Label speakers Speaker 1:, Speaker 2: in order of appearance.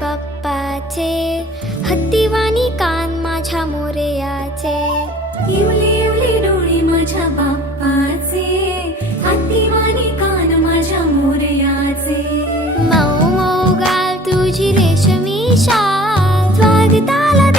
Speaker 1: बाप्पाचे हत्तीवाणी कान माझ्या मोरयाचे.
Speaker 2: इवले इवले डोळे माझ्या बाप्पाचे. हत्तीवाणी कान माझ्या मोरयाचे.
Speaker 1: मऊ मऊ गाल तुझी रेशमी शाल. स्वागताला